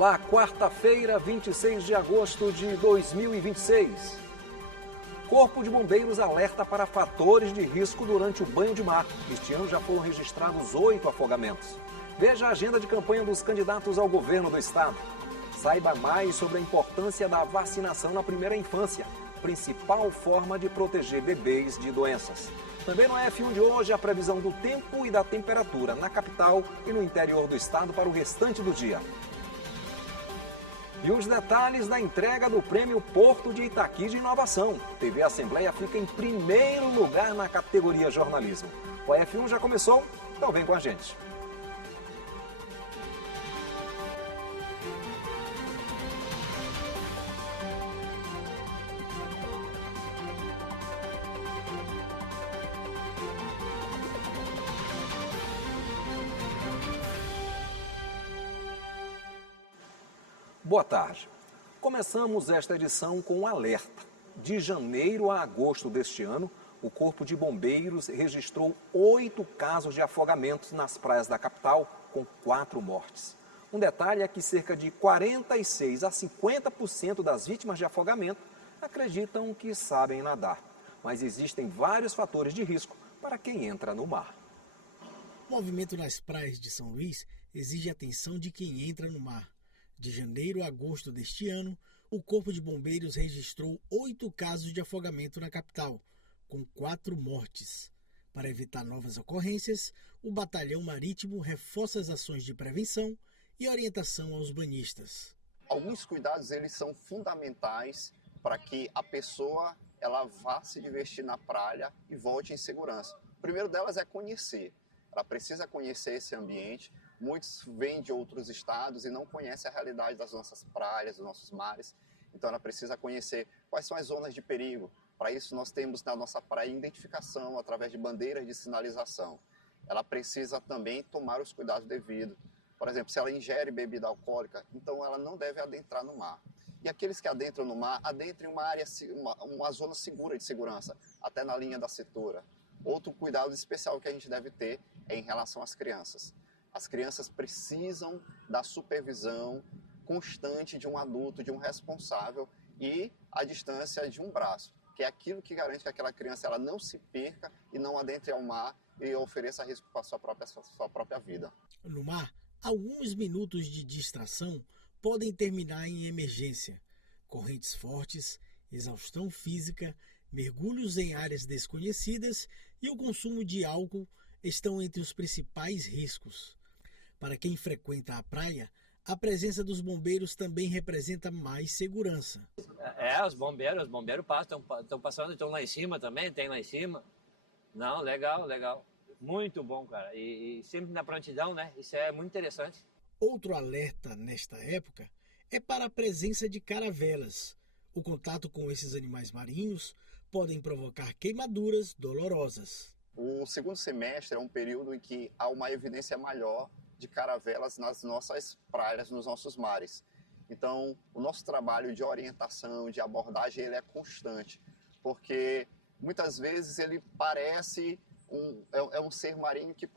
Olá, quarta-feira, 26 de agosto de 2026. Corpo de Bombeiros alerta para fatores de risco durante o banho de mar. Este ano já foram registrados 8 afogamentos. Veja a agenda de campanha dos candidatos ao governo do estado. Saiba mais sobre a importância da vacinação na primeira infância, principal forma de proteger bebês de doenças. Também no F1 de hoje, a previsão do tempo e da temperatura na capital e no interior do estado para o restante do dia. E os detalhes da entrega do Prêmio Porto de Itaqui de Inovação. TV Assembleia fica em primeiro lugar na categoria jornalismo. O F1 já começou? Então vem com a gente. Boa tarde. Começamos esta edição com um alerta. De janeiro a agosto deste ano, o Corpo de Bombeiros registrou 8 casos de afogamentos nas praias da capital, com 4 mortes. Um detalhe é que cerca de 46% a 50% das vítimas de afogamento acreditam que sabem nadar. Mas existem vários fatores de risco para quem entra no mar. O movimento nas praias de São Luís exige atenção de quem entra no mar. De janeiro a agosto deste ano, o Corpo de Bombeiros registrou 8 casos de afogamento na capital, com 4 mortes. Para evitar novas ocorrências, o Batalhão Marítimo reforça as ações de prevenção e orientação aos banhistas. Alguns cuidados eles são fundamentais para que a pessoa ela vá se divertir na praia e volte em segurança. O primeiro delas é conhecer. Ela precisa conhecer esse ambiente. Muitos vêm de outros estados e não conhecem a realidade das nossas praias, dos nossos mares. Então ela precisa conhecer quais são as zonas de perigo. Para isso nós temos na nossa praia identificação através de bandeiras de sinalização. Ela precisa também tomar os cuidados devidos. Por exemplo, se ela ingere bebida alcoólica, então ela não deve adentrar no mar. E aqueles que adentram no mar, adentrem uma zona segura de segurança, até na linha da cintura. Outro cuidado especial que a gente deve ter é em relação às crianças. As crianças precisam da supervisão constante de um adulto, de um responsável e a distância de um braço, que é aquilo que garante que aquela criança ela não se perca e não adentre ao mar e ofereça risco para a sua própria vida. No mar, alguns minutos de distração podem terminar em emergência. Correntes fortes, exaustão física, mergulhos em áreas desconhecidas e o consumo de álcool estão entre os principais riscos. Para quem frequenta a praia, a presença dos bombeiros também representa mais segurança. Os bombeiros passam, estão passando, estão lá em cima também, tem lá em cima. Não, legal. Muito bom, cara. E sempre na prontidão, né? Isso é muito interessante. Outro alerta nesta época é para a presença de caravelas. O contato com esses animais marinhos podem provocar queimaduras dolorosas. O segundo semestre é um período em que há uma evidência maior de caravelas nas nossas praias, nos nossos mares. Então, o nosso trabalho de orientação, de abordagem, ele é constante, porque muitas vezes ele parece um ser marinho que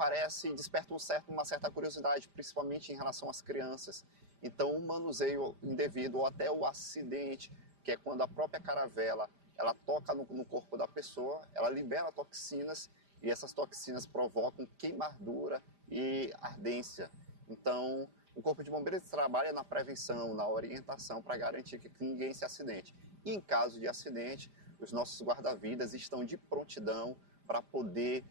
desperta uma certa curiosidade, principalmente em relação às crianças. Então, o manuseio indevido ou até o acidente, que é quando a própria caravela ela toca no corpo da pessoa, ela libera toxinas e essas toxinas provocam queimadura e ardência. Então, o Corpo de Bombeiros trabalha na prevenção, na orientação para garantir que ninguém se acidente. E em caso de acidente, os nossos guarda-vidas estão de prontidão para poder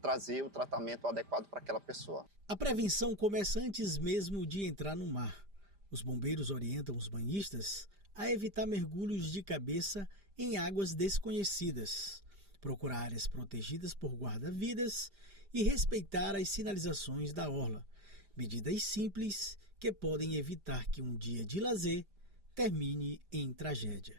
trazer o tratamento adequado para aquela pessoa. A prevenção começa antes mesmo de entrar no mar. Os bombeiros orientam os banhistas a evitar mergulhos de cabeça em águas desconhecidas, procurar áreas protegidas por guarda-vidas e respeitar as sinalizações da orla. Medidas simples que podem evitar que um dia de lazer termine em tragédia.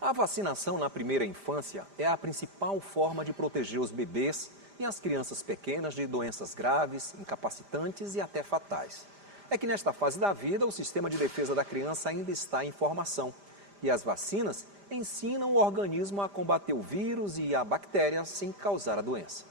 A vacinação na primeira infância é a principal forma de proteger os bebês e as crianças pequenas de doenças graves, incapacitantes e até fatais. É que nesta fase da vida, o sistema de defesa da criança ainda está em formação e as vacinas ensinam o organismo a combater o vírus e a bactéria sem causar a doença.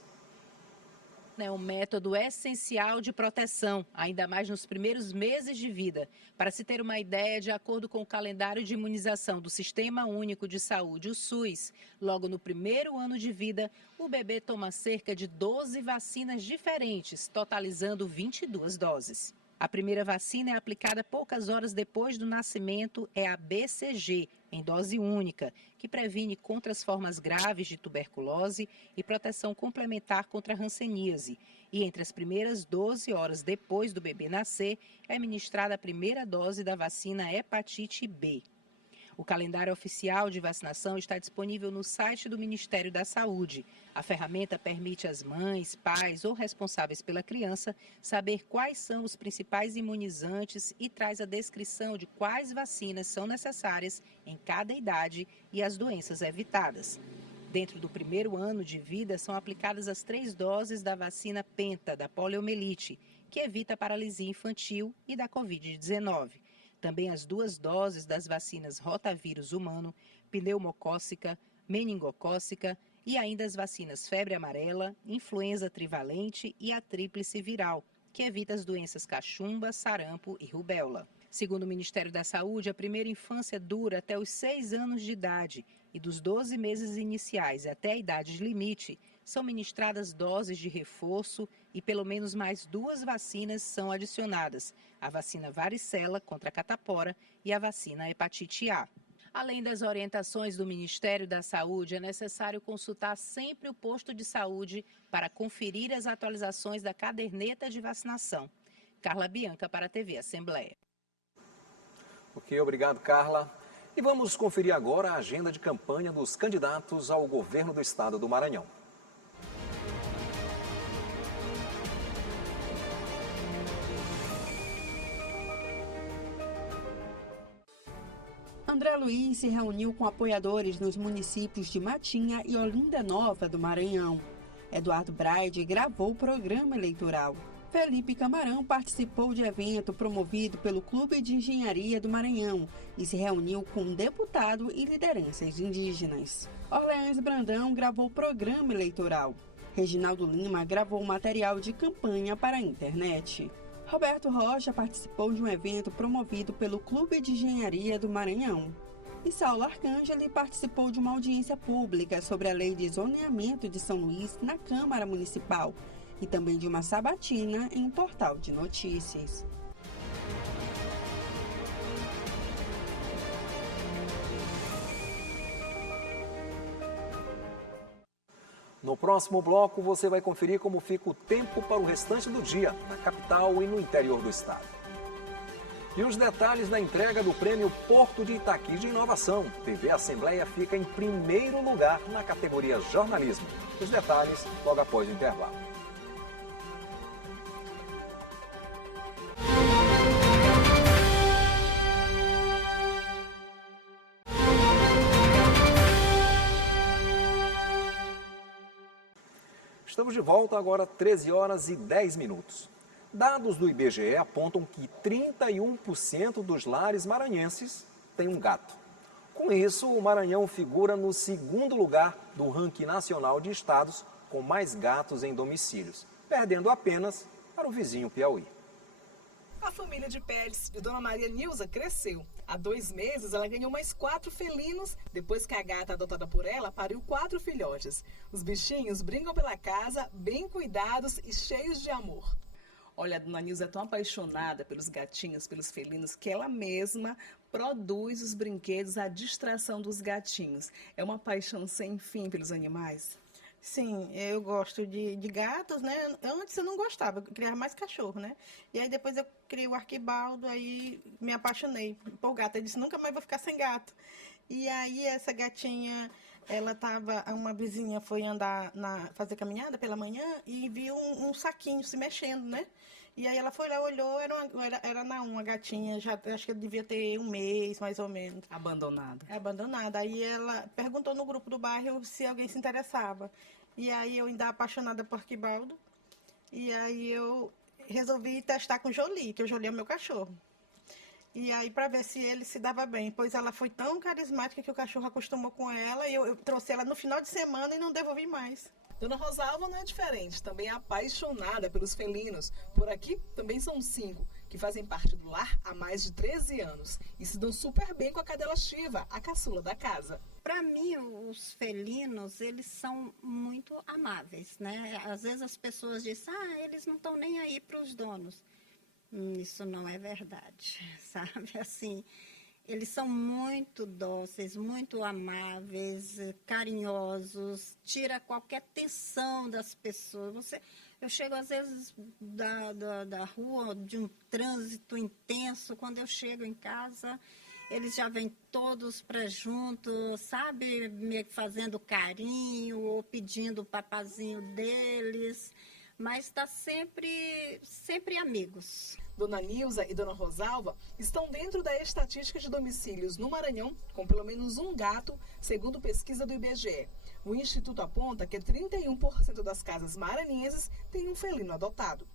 É um método essencial de proteção, ainda mais nos primeiros meses de vida. Para se ter uma ideia, de acordo com o calendário de imunização do Sistema Único de Saúde, o SUS, logo no primeiro ano de vida, o bebê toma cerca de 12 vacinas diferentes, totalizando 22 doses. A primeira vacina é aplicada poucas horas depois do nascimento, é a BCG, em dose única, que previne contra as formas graves de tuberculose e proteção complementar contra a hanseníase. E entre as primeiras 12 horas depois do bebê nascer, é administrada a primeira dose da vacina hepatite B. O calendário oficial de vacinação está disponível no site do Ministério da Saúde. A ferramenta permite às mães, pais ou responsáveis pela criança saber quais são os principais imunizantes e traz a descrição de quais vacinas são necessárias em cada idade e as doenças evitadas. Dentro do primeiro ano de vida, são aplicadas as 3 doses da vacina Penta, da poliomielite, que evita a paralisia infantil, e da Covid-19. Também as 2 doses das vacinas rotavírus humano, pneumocócica, meningocócica e ainda as vacinas febre amarela, influenza trivalente e a tríplice viral, que evita as doenças cachumba, sarampo e rubéola. Segundo o Ministério da Saúde, a primeira infância dura até os 6 anos de idade e dos 12 meses iniciais até a idade limite são ministradas doses de reforço e pelo menos mais 2 vacinas são adicionadas, a vacina varicela contra a catapora e a vacina hepatite A. Além das orientações do Ministério da Saúde, é necessário consultar sempre o posto de saúde para conferir as atualizações da caderneta de vacinação. Carla Bianca para a TV Assembleia. Ok, obrigado, Carla. E vamos conferir agora a agenda de campanha dos candidatos ao governo do estado do Maranhão. André Luiz se reuniu com apoiadores nos municípios de Matinha e Olinda Nova do Maranhão. Eduardo Braide gravou o programa eleitoral. Felipe Camarão participou de evento promovido pelo Clube de Engenharia do Maranhão e se reuniu com um deputado e lideranças indígenas. Orleans Brandão gravou o programa eleitoral. Reginaldo Lima gravou material de campanha para a internet. Roberto Rocha participou de um evento promovido pelo Clube de Engenharia do Maranhão. E Saulo Arcângeli participou de uma audiência pública sobre a lei de zoneamento de São Luís na Câmara Municipal e também de uma sabatina em um portal de notícias. No próximo bloco, você vai conferir como fica o tempo para o restante do dia, na capital e no interior do estado. E os detalhes da entrega do prêmio Porto de Itaqui de Inovação. TV Assembleia fica em primeiro lugar na categoria Jornalismo. Os detalhes logo após o intervalo. Estamos de volta agora, 13 horas e 10 minutos. Dados do IBGE apontam que 31% dos lares maranhenses têm um gato. Com isso, o Maranhão figura no segundo lugar do ranking nacional de estados com mais gatos em domicílios, perdendo apenas para o vizinho Piauí. A família de Pérez de Dona Maria Nilza cresceu. Há 2 meses, ela ganhou mais 4 felinos, depois que a gata adotada por ela pariu 4 filhotes. Os bichinhos brincam pela casa, bem cuidados e cheios de amor. Olha, a Dona Nilza é tão apaixonada pelos gatinhos, pelos felinos, que ela mesma produz os brinquedos à distração dos gatinhos. É uma paixão sem fim pelos animais. Sim, eu gosto de gatos, né? Antes eu não gostava, eu criava mais cachorro, né? E aí depois eu criei o Arquibaldo, aí me apaixonei por gato. Eu disse, nunca mais vou ficar sem gato. E aí essa gatinha, uma vizinha foi fazer caminhada pela manhã e viu um saquinho se mexendo, né? E aí ela foi lá, olhou, era uma gatinha, já acho que devia ter 1 mês, mais ou menos. Abandonada. Abandonada. Aí ela perguntou no grupo do bairro se alguém se interessava. E aí eu ainda apaixonada por Arquibaldo. E aí eu resolvi testar com o Jolie, que o Jolie é meu cachorro. E aí para ver se ele se dava bem. Pois ela foi tão carismática que o cachorro acostumou com ela. E eu trouxe ela no final de semana e não devolvi mais. Dona Rosalva não é diferente, também é apaixonada pelos felinos. Por aqui também são 5, que fazem parte do lar há mais de 13 anos e se dão super bem com a cadela Shiva, a caçula da casa. Para mim, os felinos, eles são muito amáveis, né? Às vezes as pessoas dizem, eles não estão nem aí para os donos. Isso não é verdade, sabe? Assim, eles são muito dóceis, muito amáveis, carinhosos, tira qualquer tensão das pessoas. Eu chego às vezes da rua, de um trânsito intenso, quando eu chego em casa, eles já vêm todos para junto, sabe? Me fazendo carinho ou pedindo o papazinho deles, mas está sempre amigos. Dona Nilza e Dona Rosalva estão dentro da estatística de domicílios no Maranhão, com pelo menos um gato, segundo pesquisa do IBGE. O Instituto aponta que 31% das casas maranhenses têm um felino adotado.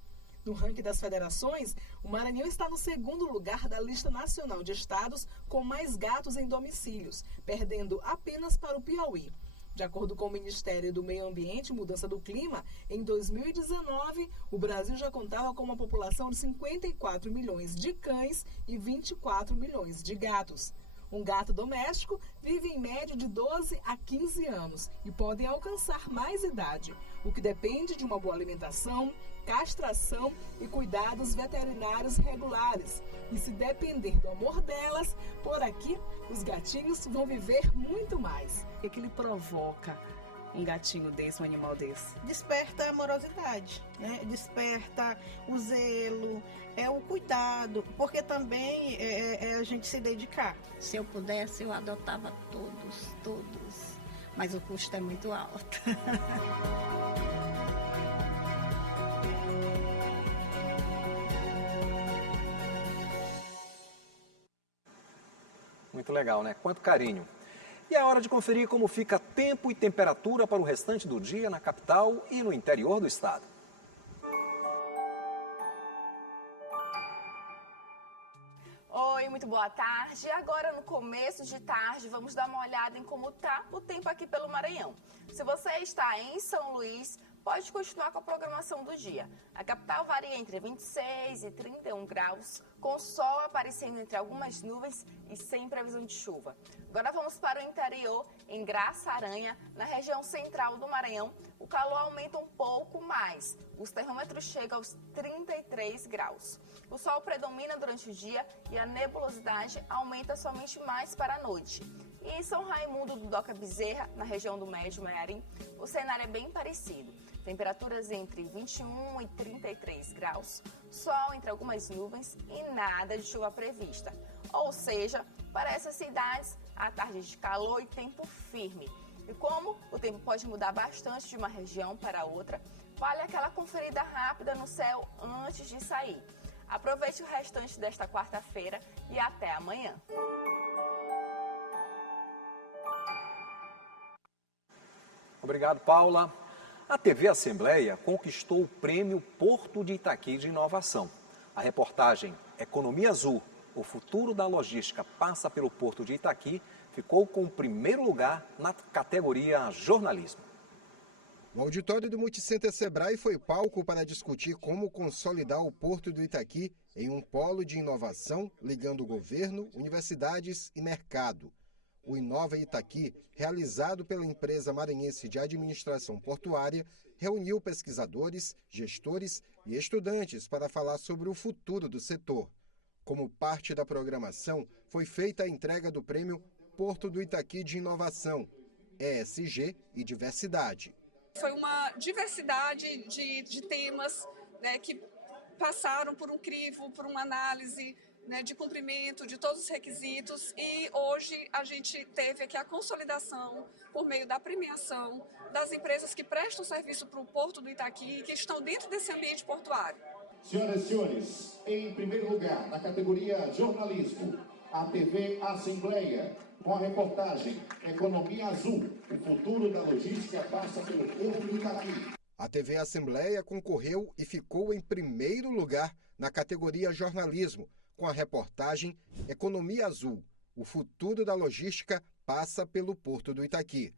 No ranking das federações, o Maranhão está no 2º lugar da lista nacional de estados com mais gatos em domicílios, perdendo apenas para o Piauí. De acordo com o Ministério do Meio Ambiente e Mudança do Clima, em 2019, o Brasil já contava com uma população de 54 milhões de cães e 24 milhões de gatos. Um gato doméstico vive em média de 12 a 15 anos e podem alcançar mais idade, o que depende de uma boa alimentação, castração e cuidados veterinários regulares. E se depender do amor delas, por aqui os gatinhos vão viver muito mais. O que lhe provoca um gatinho desse, um animal desse? Desperta a amorosidade, né? Desperta o zelo, o cuidado, porque também é a gente se dedicar. Se eu pudesse, eu adotava todos, mas o custo é muito alto. Muito legal, né? Quanto carinho. E é hora de conferir como fica tempo e temperatura para o restante do dia na capital e no interior do estado. Oi, muito boa tarde. Agora, no começo de tarde, vamos dar uma olhada em como está o tempo aqui pelo Maranhão. Se você está em São Luís, pode continuar com a programação do dia. A capital varia entre 26 e 31 graus, com o sol aparecendo entre algumas nuvens e sem previsão de chuva. Agora vamos para o interior, em Graça Aranha, na região central do Maranhão. O calor aumenta um pouco mais. Os termômetros chegam aos 33 graus. O sol predomina durante o dia e a nebulosidade aumenta somente mais para a noite. E em São Raimundo do Doca Bezerra, na região do Médio Mearim, o cenário é bem parecido. Temperaturas entre 21 e 33 graus, sol entre algumas nuvens e nada de chuva prevista. Ou seja, para essas cidades, a tarde de calor e tempo firme. E como o tempo pode mudar bastante de uma região para outra, vale aquela conferida rápida no céu antes de sair. Aproveite o restante desta quarta-feira e até amanhã. Obrigado, Paula. A TV Assembleia conquistou o prêmio Porto de Itaqui de Inovação. A reportagem Economia Azul, o futuro da logística passa pelo Porto de Itaqui, ficou com o primeiro lugar na categoria jornalismo. O auditório do Multicenter Sebrae foi palco para discutir como consolidar o Porto do Itaqui em um polo de inovação ligando governo, universidades e mercado. O Inova Itaqui, realizado pela empresa maranhense de administração portuária, reuniu pesquisadores, gestores e estudantes para falar sobre o futuro do setor. Como parte da programação, foi feita a entrega do prêmio Porto do Itaqui de Inovação, ESG e Diversidade. Foi uma diversidade de temas, né, que passaram por um crivo, por uma análise, né, de cumprimento de todos os requisitos, e hoje a gente teve aqui a consolidação por meio da premiação das empresas que prestam serviço para o Porto do Itaqui e que estão dentro desse ambiente portuário. Senhoras e senhores, em primeiro lugar, na categoria jornalismo, a TV Assembleia, com a reportagem Economia Azul, o futuro da logística passa pelo Porto do Itaqui. A TV Assembleia concorreu e ficou em primeiro lugar na categoria jornalismo, com a reportagem Economia Azul, o futuro da logística passa pelo Porto do Itaqui.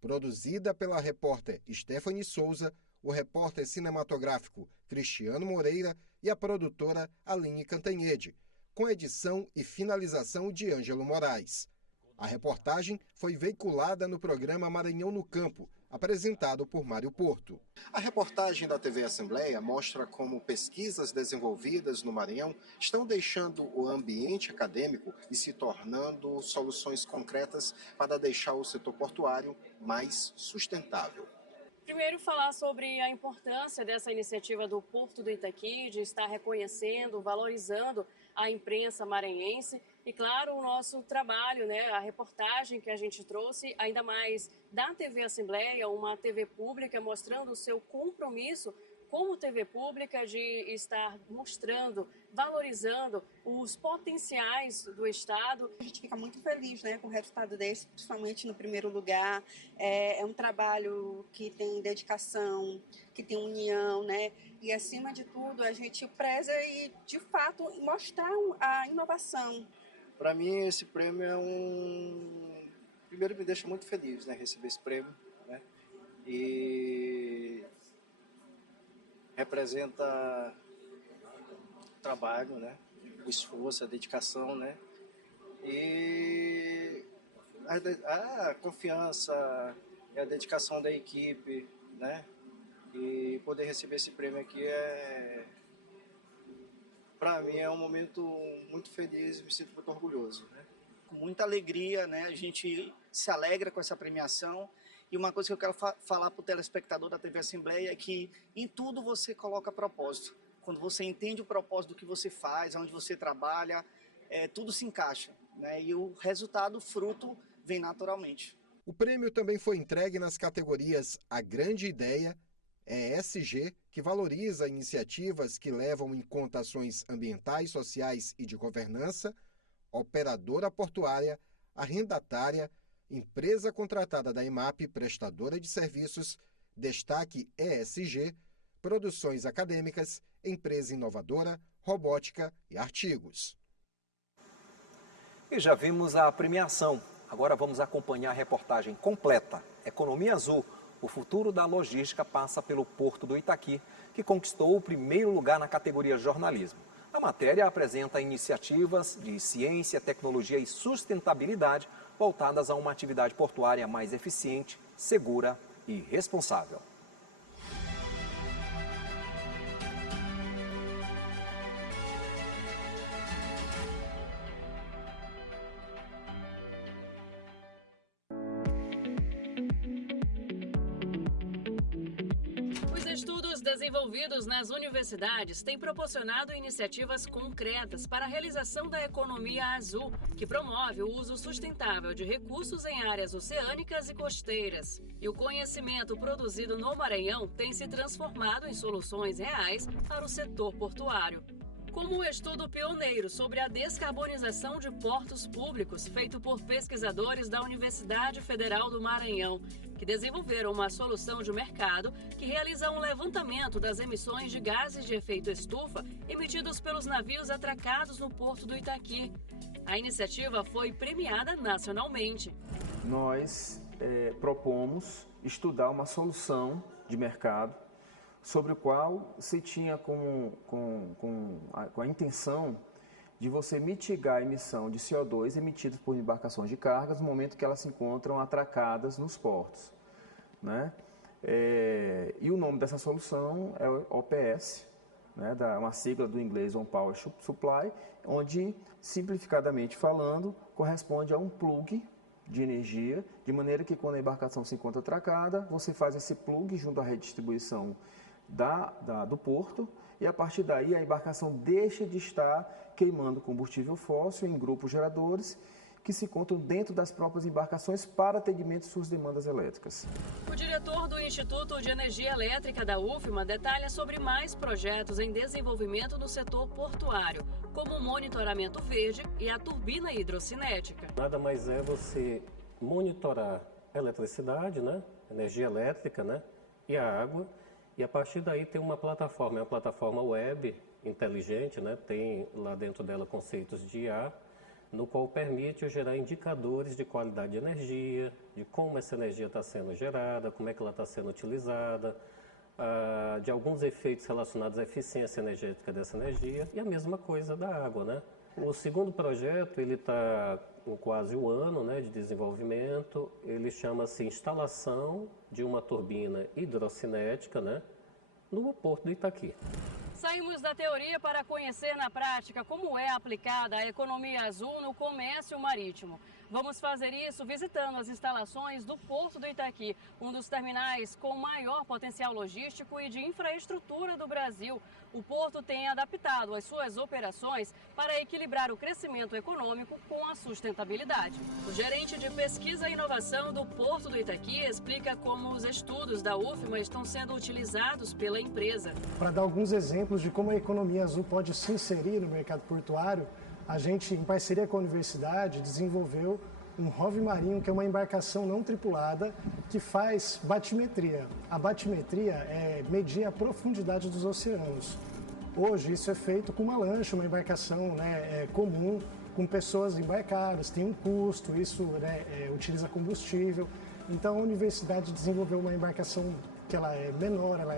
Produzida pela repórter Stephanie Souza, o repórter cinematográfico Cristiano Moreira e a produtora Aline Cantanhede, com edição e finalização de Ângelo Moraes. A reportagem foi veiculada no programa Maranhão no Campo, apresentado por Mário Porto. A reportagem da TV Assembleia mostra como pesquisas desenvolvidas no Maranhão estão deixando o ambiente acadêmico e se tornando soluções concretas para deixar o setor portuário mais sustentável. Primeiro, falar sobre a importância dessa iniciativa do Porto do Itaqui, de estar reconhecendo, valorizando a imprensa maranhense e, claro, o nosso trabalho, né, a reportagem que a gente trouxe, ainda mais da TV Assembleia, uma TV pública, mostrando o seu compromisso como TV pública de estar mostrando, valorizando os potenciais do Estado. A gente fica muito feliz, né, com o resultado desse, principalmente no primeiro lugar. É um trabalho que tem dedicação, que tem união, né? E, acima de tudo, a gente preza e, de fato, mostrar a inovação. Para mim, esse prêmio é primeiro, me deixa muito feliz, né, receber esse prêmio, né? E representa o trabalho, né? O esforço, a dedicação, né? E a confiança e a dedicação da equipe, né? E poder receber esse prêmio aqui para mim é um momento muito feliz, me sinto muito orgulhoso, né? Com muita alegria, né? A gente se alegra com essa premiação. E uma coisa que eu quero falar para o telespectador da TV Assembleia é que em tudo você coloca propósito. Quando você entende o propósito do que você faz, onde você trabalha, tudo se encaixa, né? E o resultado, o fruto, vem naturalmente. O prêmio também foi entregue nas categorias A Grande Ideia, ESG, que valoriza iniciativas que levam em conta ações ambientais, sociais e de governança, Operadora Portuária, Arrendatária, Empresa contratada da EMAP, prestadora de serviços, Destaque ESG, Produções acadêmicas, Empresa inovadora, Robótica e Artigos. E já vimos a premiação. Agora vamos acompanhar a reportagem completa. Economia Azul, o futuro da logística passa pelo Porto do Itaqui, que conquistou o primeiro lugar na categoria jornalismo. A matéria apresenta iniciativas de ciência, tecnologia e sustentabilidade voltadas a uma atividade portuária mais eficiente, segura e responsável. Estudos desenvolvidos nas universidades têm proporcionado iniciativas concretas para a realização da economia azul, que promove o uso sustentável de recursos em áreas oceânicas e costeiras. E o conhecimento produzido no Maranhão tem se transformado em soluções reais para o setor portuário. Como o estudo pioneiro sobre a descarbonização de portos públicos, feito por pesquisadores da Universidade Federal do Maranhão, que desenvolveram uma solução de mercado que realiza um levantamento das emissões de gases de efeito estufa emitidos pelos navios atracados no Porto do Itaqui. A iniciativa foi premiada nacionalmente. Nós propomos estudar uma solução de mercado sobre o qual se tinha com a intenção de você mitigar a emissão de CO2 emitidas por embarcações de cargas no momento que elas se encontram atracadas nos portos, né? E o nome dessa solução é o OPS, né? Uma sigla do inglês On Power Supply, onde, simplificadamente falando, corresponde a um plug de energia, de maneira que quando a embarcação se encontra atracada, você faz esse plug junto à redistribuição do porto, e a partir daí a embarcação deixa de estar queimando combustível fóssil em grupos geradores que se encontram dentro das próprias embarcações para atendimento de suas demandas elétricas. O diretor do Instituto de Energia Elétrica da UFMA detalha sobre mais projetos em desenvolvimento no setor portuário, como o monitoramento verde e a turbina hidrocinética. Nada mais é você monitorar a eletricidade, né? Energia elétrica, né? E a água. E a partir daí tem uma plataforma web inteligente, né? Tem lá dentro dela conceitos de IA, no qual permite gerar indicadores de qualidade de energia, de como essa energia está sendo gerada, como é que ela está sendo utilizada, de alguns efeitos relacionados à eficiência energética dessa energia e a mesma coisa da água, né? O segundo projeto, ele está com quase um ano, né, de desenvolvimento. Ele chama-se instalação de uma turbina hidrocinética, né, no Porto do Itaqui. Saímos da teoria para conhecer na prática como é aplicada a economia azul no comércio marítimo. Vamos fazer isso visitando as instalações do Porto do Itaqui, um dos terminais com maior potencial logístico e de infraestrutura do Brasil. O porto tem adaptado as suas operações para equilibrar o crescimento econômico com a sustentabilidade. O gerente de pesquisa e inovação do Porto do Itaqui explica como os estudos da UFMA estão sendo utilizados pela empresa. Para dar alguns exemplos de como a economia azul pode se inserir no mercado portuário, a gente, em parceria com a universidade, desenvolveu um ROV marinho, que é uma embarcação não tripulada que faz batimetria. A batimetria é medir a profundidade dos oceanos. Hoje isso é feito com uma lancha, uma embarcação, né, comum, com pessoas embarcadas, tem um custo, isso, né, utiliza combustível. Então a universidade desenvolveu uma embarcação que ela é menor, ela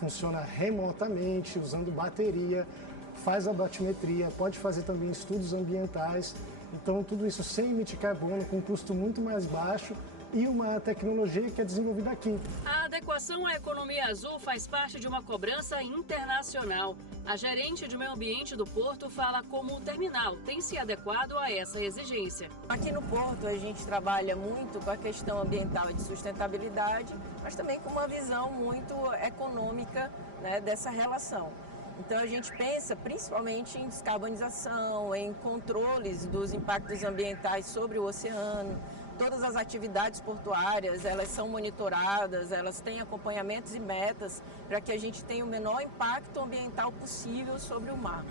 funciona remotamente, usando bateria, faz a batimetria, pode fazer também estudos ambientais. Então, tudo isso sem emitir carbono, com um custo muito mais baixo e uma tecnologia que é desenvolvida aqui. A adequação à economia azul faz parte de uma cobrança internacional. A gerente de meio ambiente do Porto fala como o terminal tem se adequado a essa exigência. Aqui no Porto, a gente trabalha muito com a questão ambiental e de sustentabilidade, mas também com uma visão muito econômica, né, dessa relação. Então a gente pensa principalmente em descarbonização, em controles dos impactos ambientais sobre o oceano. Todas as atividades portuárias, elas são monitoradas, elas têm acompanhamentos e metas para que a gente tenha o menor impacto ambiental possível sobre o mar.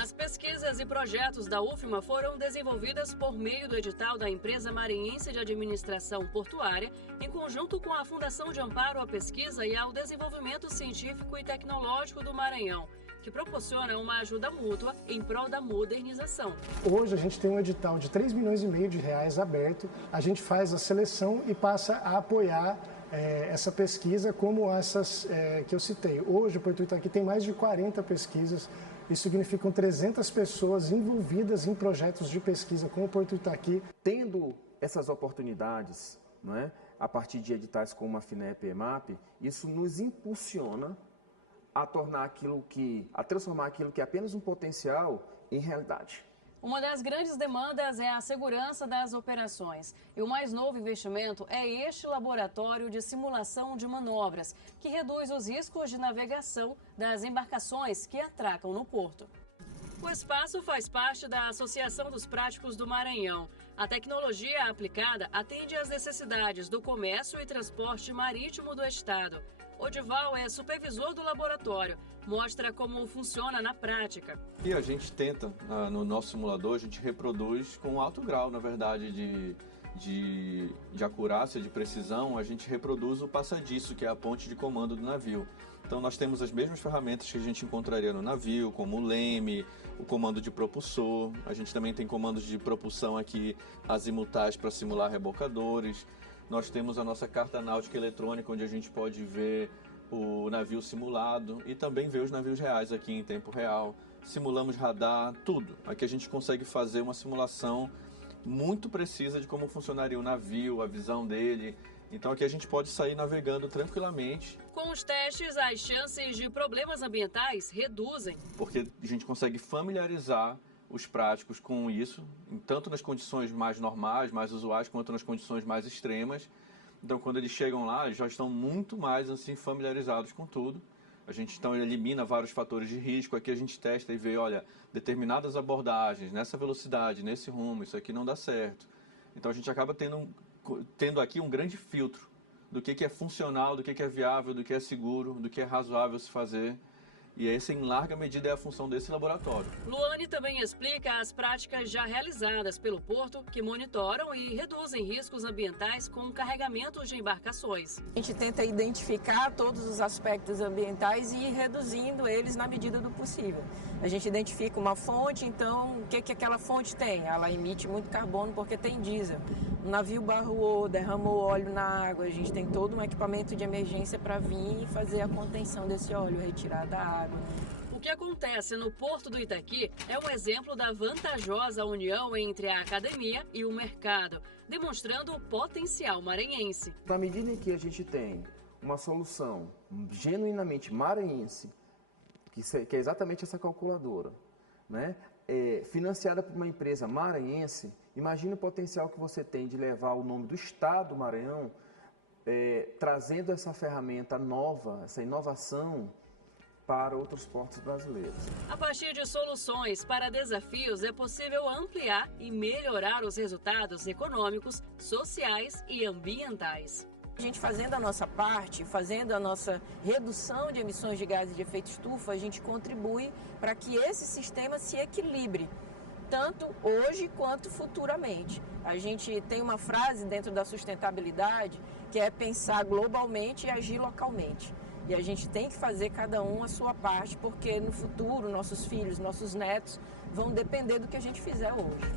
As pesquisas e projetos da UFMA foram desenvolvidas por meio do edital da Empresa Maranhense de Administração Portuária, em conjunto com a Fundação de Amparo à Pesquisa e ao Desenvolvimento Científico e Tecnológico do Maranhão, que proporciona uma ajuda mútua em prol da modernização. Hoje a gente tem um edital de R$3,5 milhões aberto, a gente faz a seleção e passa a apoiar essa pesquisa como essas que eu citei. Hoje o Porto do Itaqui tem mais de 40 pesquisas, isso significam 300 pessoas envolvidas em projetos de pesquisa com o Porto do Itaqui. Tendo essas oportunidades, não é, a partir de editais como a FINEP e EMAP, isso nos impulsiona a transformar aquilo que é apenas um potencial em realidade. Uma das grandes demandas é a segurança das operações. E o mais novo investimento é este laboratório de simulação de manobras, que reduz os riscos de navegação das embarcações que atracam no porto. O espaço faz parte da Associação dos Práticos do Maranhão. A tecnologia aplicada atende às necessidades do comércio e transporte marítimo do estado. Odival é supervisor do laboratório, mostra como funciona na prática. E a gente tenta, no nosso simulador, a gente reproduz com alto grau, na verdade, de acurácia, de precisão, a gente reproduz o passadiço, que é a ponte de comando do navio. Então nós temos as mesmas ferramentas que a gente encontraria no navio, como o leme, o comando de propulsor, a gente também tem comandos de propulsão aqui azimutais para simular rebocadores. Nós temos a nossa carta náutica eletrônica, onde a gente pode ver o navio simulado e também ver os navios reais aqui em tempo real. Simulamos radar, tudo. Aqui a gente consegue fazer uma simulação muito precisa de como funcionaria o navio, a visão dele. Então aqui a gente pode sair navegando tranquilamente. Com os testes, as chances de problemas ambientais reduzem. Porque a gente consegue familiarizar os práticos com isso, tanto nas condições mais normais, mais usuais, quanto nas condições mais extremas. Então, quando eles chegam lá, eles já estão muito mais assim, familiarizados com tudo. A gente então elimina vários fatores de risco. Aqui a gente testa e vê, olha, determinadas abordagens, nessa velocidade, nesse rumo, isso aqui não dá certo. Então, a gente acaba tendo aqui um grande filtro do que é funcional, do que é viável, do que é seguro, do que é razoável se fazer. E essa, em larga medida, é a função desse laboratório. Luane também explica as práticas já realizadas pelo Porto, que monitoram e reduzem riscos ambientais com carregamentos de embarcações. A gente tenta identificar todos os aspectos ambientais e ir reduzindo eles na medida do possível. A gente identifica uma fonte, então o que aquela fonte tem? Ela emite muito carbono porque tem diesel. O navio barroou, derramou óleo na água, a gente tem todo um equipamento de emergência para vir e fazer a contenção desse óleo, retirar da água. O que acontece no Porto do Itaqui é um exemplo da vantajosa união entre a academia e o mercado, demonstrando o potencial maranhense. Na medida em que a gente tem uma solução genuinamente maranhense, que é exatamente essa calculadora, né? Financiada por uma empresa maranhense, imagine o potencial que você tem de levar o nome do Estado do Maranhão, trazendo essa ferramenta nova, essa inovação para outros portos brasileiros. A partir de soluções para desafios, é possível ampliar e melhorar os resultados econômicos, sociais e ambientais. A gente fazendo a nossa parte, fazendo a nossa redução de emissões de gases de efeito estufa, a gente contribui para que esse sistema se equilibre, tanto hoje quanto futuramente. A gente tem uma frase dentro da sustentabilidade que é pensar globalmente e agir localmente. E a gente tem que fazer cada um a sua parte, porque no futuro nossos filhos, nossos netos vão depender do que a gente fizer hoje.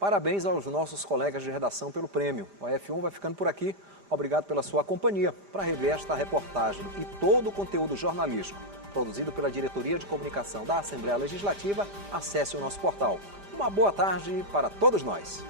Parabéns aos nossos colegas de redação pelo prêmio. O F1 vai ficando por aqui. Obrigado pela sua companhia. Para rever esta reportagem e todo o conteúdo jornalístico produzido pela Diretoria de Comunicação da Assembleia Legislativa, acesse o nosso portal. Uma boa tarde para todos nós.